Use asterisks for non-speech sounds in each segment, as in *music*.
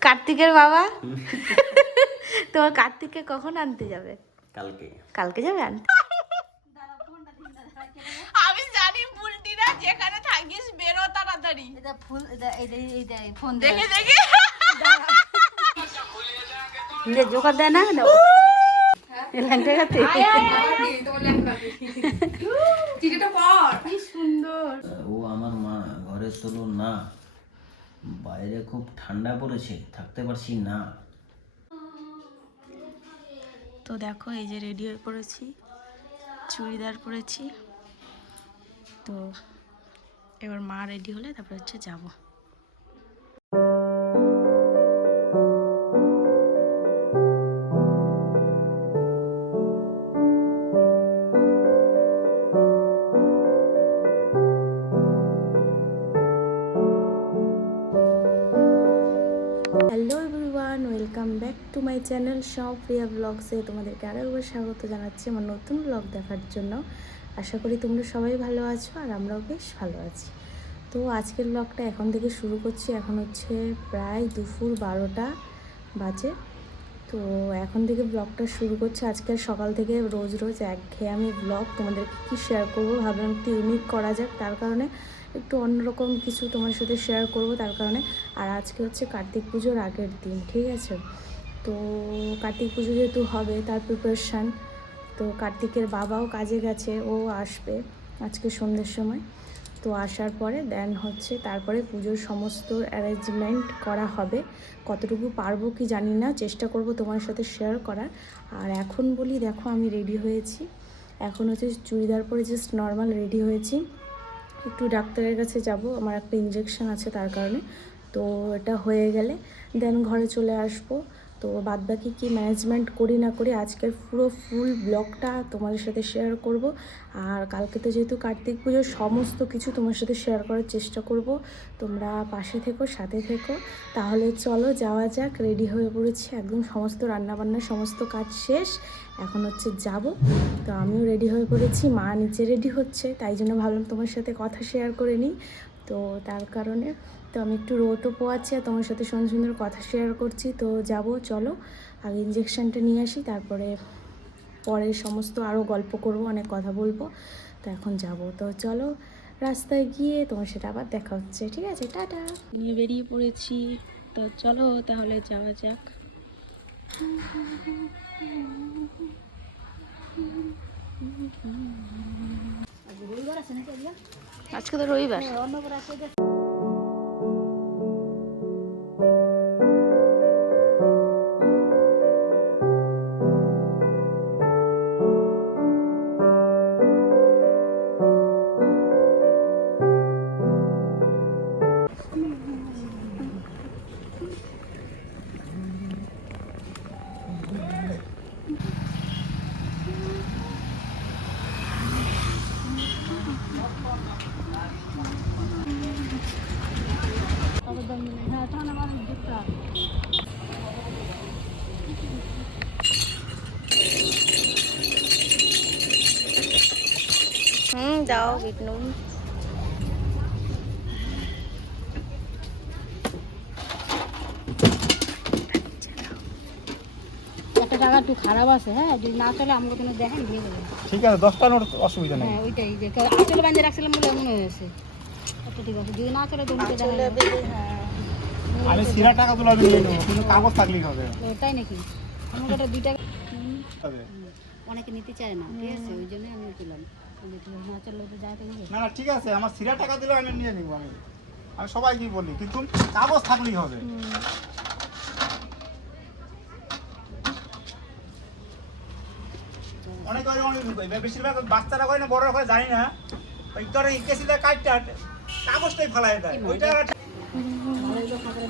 কার্তিকের বাবা? *laughs* তোমার কার্তিককে কখন আনতে যাবে? কালকে। কালকে যাবে আনতে? আমি জানি বুলটিরা যেখানে থাকিস বেরো তাড়াতাড়ি। এটা ফুল এটা ফোন দেখে দেখে। দেয় না ল্যাংটা গাতে ও আমার মা ঘরে তোলো না। বাইরে খুব ঠান্ডা পড়েছে, থাকতে পারছি না। তো দেখো, এই যে রেডি হয়ে পড়েছি, চুড়িদার পরেছি। তো এবার মা রেডি হলে তারপর হচ্ছে যাব। Welcome back to my channel সব প্রিয়া ব্লগসে তোমাদেরকে আরও একবার স্বাগত জানাচ্ছি আমার নতুন ব্লগ দেখার জন্য। আশা করি তোমরা সবাই ভালো আছো আর আমরাও বেশ ভালো আছি। তো আজকের ব্লগটা এখন থেকে শুরু করছি, এখন হচ্ছে প্রায় দুপুর বারোটা বাজে। তো এখন থেকে ব্লগটা শুরু করছি। আজকে সকাল থেকে রোজ রোজ একঘেয়ে আমি ব্লগ তোমাদেরকে কী শেয়ার করব ভাবলাম একটু ইউনিক করা যাক, তার কারণে একটু অন্যরকম কিছু তোমার সাথে শেয়ার করব তার কারণে। আর আজকে হচ্ছে কার্তিক পুজোর আগের দিন, ঠিক আছে? তো কার্তিক পুজো যেহেতু হবে, তার প্রিপারেশান তো কার্তিকের বাবাও কাজে গেছে, ও আসবে আজকে সন্ধ্যের সময়। তো আসার পরে দেন হচ্ছে তারপরে পুজোর সমস্ত অ্যারেঞ্জমেন্ট করা হবে। কতটুকু পারব কি জানি না, চেষ্টা করব তোমার সাথে শেয়ার করার। আর এখন বলি, দেখো আমি রেডি হয়েছি। এখন হচ্ছে চুড়িদার পরে জাস্ট নর্মাল রেডি হয়েছি। একটু ডাক্তারের কাছে যাব, আমার একটা ইঞ্জেকশন আছে তার কারণে। তো এটা হয়ে গেলে দেন ঘরে চলে আসব। তো বাদবাকি কি ম্যানেজমেন্ট করি না করি, আজকের পুরো ফুল ব্লগটা তোমাদের সাথে শেয়ার করব। আর কালকে তো যেহেতু কার্তিক পুজোর সমস্ত কিছু তোমার সাথে শেয়ার করার চেষ্টা করব। তোমরা পাশে থেকো, সাথে থেকো। তাহলে চলো যাওয়া যাক রেডি হয়ে পড়েছি একদম সমস্ত রান্নাবান্নার সমস্ত কাজ শেষ। এখন হচ্ছে যাব। তো আমিও রেডি হয়ে পড়েছি, মা নিচে রেডি হচ্ছে, তাই জন্য ভাবলাম তোমার সাথে কথা শেয়ার করে নিই। তো তার কারণে আমি একটু রোদও পোয়াচ্ছি আর তোমার সাথে সুন্দর সুন্দর কথা শেয়ার করছি। তো যাব চলো। আগে ইঞ্জেকশনটা নিয়ে আসি তারপরে পরে সমস্ত আরও গল্প করব অনেক কথা বলব। তো এখন যাব। তো চলো রাস্তায় গিয়ে তোমার সাথে আবার দেখা হচ্ছে। ঠিক আছে টাটা। নিয়ে বেরিয়ে পড়েছি। তো চলো তাহলে যাওয়া যাক। আজকে তো রবিবার। হুম যাও বিষ্ণু একটা টাকা একটু খারাপ আছে হ্যাঁ? যদি না চলে আমাকে তুমি দেখেন ঠিক আছে দশটা নোট অসুবিধা নেই। হ্যাঁ ওইটাই যে আসলে বান্ধে রাখছিলাম বলে মনে হয়েছে আচ্ছা ঠিক আছে যদি না চলে তুমি আমি সিরা টাকা তুলে নিয়ে নেব কিন্তু কাগজ থাকলেই হবে। তাই নাকি? আমাকে একটা দুই টাকা। অনেকে নিতে চায় না ঠিক আছে ওই জন্যই আমি যদি না না ঠিক আছে আমার সিরা টাকা দিলে আমি নিয়ে নিবো আমি আমি সবাইকে বলি কিন্তু কাগজ থাকলেই হবে। অনেক অনেক বেশিরভাগ বাচ্চারা করে না বড়রা করে জানি না। ওই করে কেসিতে কাটটা কাগজটাই ফেলাই দেয়। ওইটা এগুলো খাতা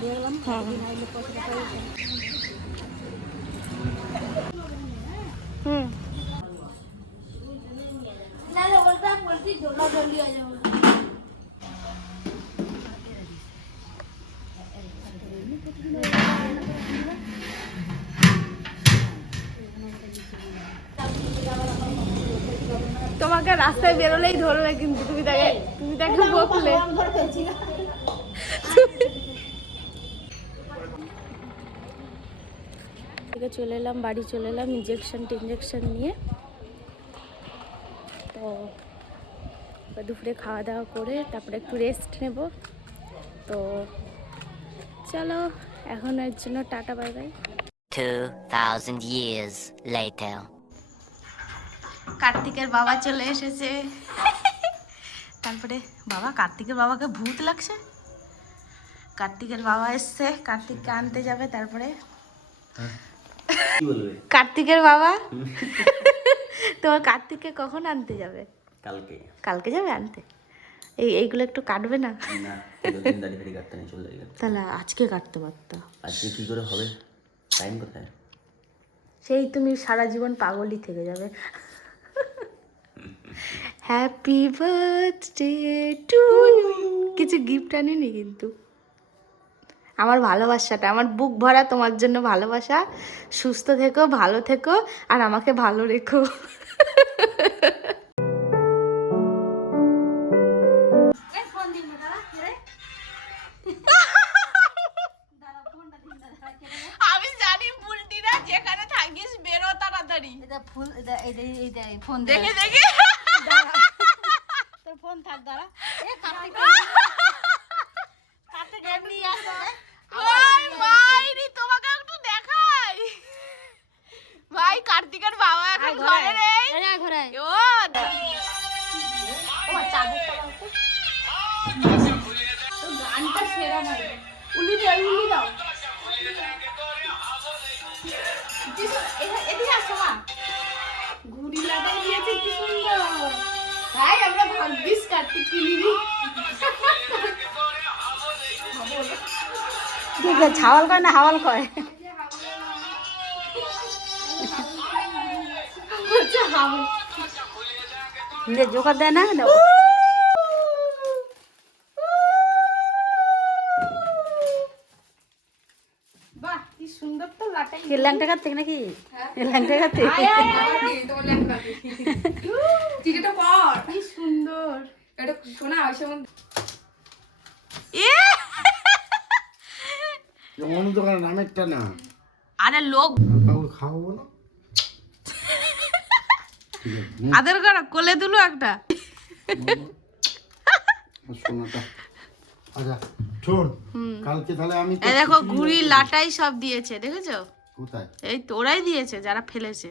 তোমাকে রাস্তায় বেরোলেই ধরবে কিন্তু তুমি তাকে তুমি তাকে বকলে। থেকে চলে এলাম বাড়ি চলে এলাম ইঞ্জেকশন টিনজেকশন নিয়ে। তো দুপুরে খাওয়া দাওয়া করে তারপরে একটু রেস্ট নেব। তো চলো এখন এর জন্য tata bye bye 2,000 years later. কার্তিকের বাবা চলে এসেছে। তারপরে বাবা কার্তিকের বাবাকে ভূত লাগছে। কার্তিকের বাবা এসছে কার্তিককে আনতে যাবে তারপরে কার্তিকের বাবা? তোমার কার্তিককে কখন আনতে যাবে? কালকে। কালকে যাবে আনতে? এই এইগুলো একটু কাটবে না? তাহলে আজকে কাটতে পারতো। আজকে কি করে হবে? টাইম কোথায়? সেই তুমি সারা জীবন পাগলই থেকে যাবে। হ্যাপি বার্থডে টু কিছু গিফট আনিনি কিন্তু। আমার ভালোবাসাটা আমার বুক ভরা তোমার জন্য ভালোবাসা। সুস্থ থেকো ভালো থেকো আর আমাকে ভালো রেখো। আমি জানি যেখানে থাকিস বেরো তাড়াতাড়ি। এটা ফুল এটা এটা এটা ফোন দেখে দেখে। ফোন থাক দাঁড়া। এ কার্তিক *laughs* কার্তিক এমনি আসে। ভাই মাইরি তোমাকে একটু দেখাই। ভাই কার্তিকের বাবা এখন ঘরে নেই। এরা ঘরে ও গানটা সেরা ভাই উলি দাও উলি দাও। এদিকে আসো মা। ঘুড়ি লাগাই দিয়েছে কি সুন্দর। ভাই আমরা ভাগ্যিস কার্তিক কিনিনি। ঠিক আছে হাওয়াল কয় না হাওয়াল কয়? জোকার দেয় না দাও। বাহ কি সুন্দর তো লাটাই ল্যাংটা থেকে নাকি? ল্যাংটা কার থেকে? চিঠিটা পড়। কি সুন্দর। এটা শোনা আসে এ! অন্য দোকানের নামেরটা না। আরে লোক খাওয়াবো না? আদর করো কোলে তুলো একটা। সোনাটা আচ্ছা। শোন কালকে তাহলে আমি এই দেখো ঘুড়ি লাটাই সব দিয়েছে দেখেছ? কোথায়? এই তোরাই দিয়েছে যারা ফেলেছে।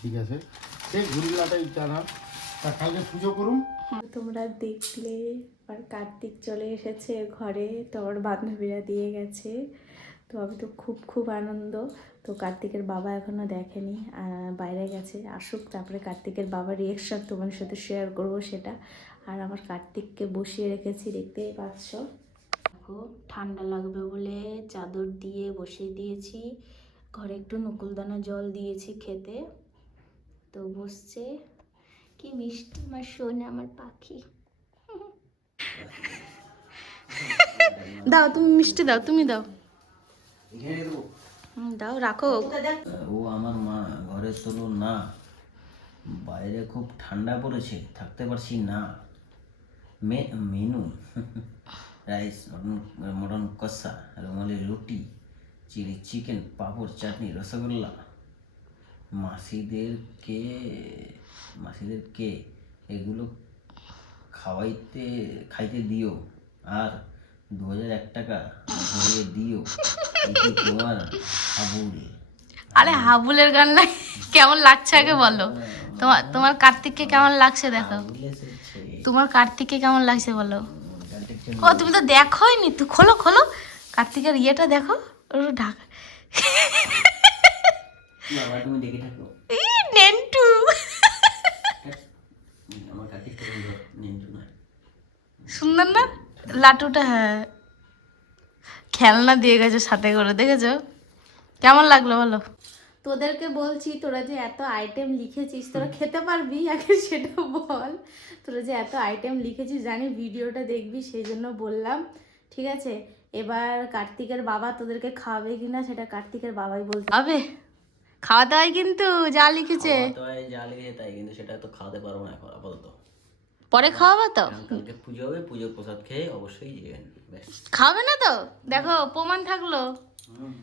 ঠিক আছে। সেই ঘুরিলাটাই জানা তা কালকে পুজো করুন তোমরা দেখলে আর কার্তিক চলে এসেছে ঘরে তো আমার বান্ধবীরা দিয়ে গেছে। তো আমি তো খুব খুব আনন্দ। তো কার্তিকের বাবা এখনও দেখেনি আহ, বাইরে গেছে। আসুক তারপরে কার্তিকের বাবার রিয়েকশন তোমার সাথে শেয়ার করব সেটা। আর আমার কার্তিককে বসিয়ে রেখেছি দেখতেই পাচ্ছ। দেখো ঠান্ডা লাগবে বলে চাদর দিয়ে বসিয়ে দিয়েছি। ঘরে একটু নকুলদানা জল দিয়েছি খেতে। তো বসছে। কি মিষ্টি আমার সোনা আমার পাখি। দাও তুমি মিষ্টি দাও তুমি দাও। দাও রাখো। ও আমার মা ঘরে তোলো না। বাইরে খুব ঠান্ডা পড়েছে থাকতে পারছি না। মে মেনু। *laughs* রাইস মটন কষা rumali roti chilli chicken papad chutney rasgulla. মাসিদেরকে মাসিদেরকে এগুলো খাওয়াইতে খাইতে দিও। আর দু হাজার এক টাকা ধরিয়ে দিও। এটি তোমার হাবুল। আরে হাবুলের গান কেমন লাগছে আগে বলো। তোমার তোমার কার্তিককে কেমন লাগছে দেখো। তোমার কার্তিককে কেমন লাগছে বলো? ও তুমি তো দেখোই নি তুই খোলো খোলো। কার্তিকের ইয়েটা দেখো ওর ঢাকা। নেন্টু। সুন্দর না? লাটুটা হ্যাঁ। খেলনা দিয়ে গেছো সাথে করে দেখেছ? কেমন লাগল বলো? তোদেরকে বলছি তোরা যে এত আইটেম লিখেছিস তোরা খেতে পারবি? *laughs* আগে সেটা বল। তোরা যে এত আইটেম লিখেছিস জানি ভিডিওটা দেখবি সেই জন্য বললাম। ঠিক আছে? এবার কার্তিকের বাবা তোদেরকে খাওয়াবে কিনা সেটা কার্তিকের বাবাই বলতে হবে খাওয়াতে হয় কিন্তু যা লিখেছে। তো যা লেগেছে তাই কিন্তু সেটা তো খাওয়াতে পারব না এখন আপাতত। পরে খাওয়াবে তো? কালকে পুজো হবে পুজোর প্রসাদ খেয়ে অবশ্যই যাবেন খাবে না তো? দেখো প্রমাণ থাকল। হুম।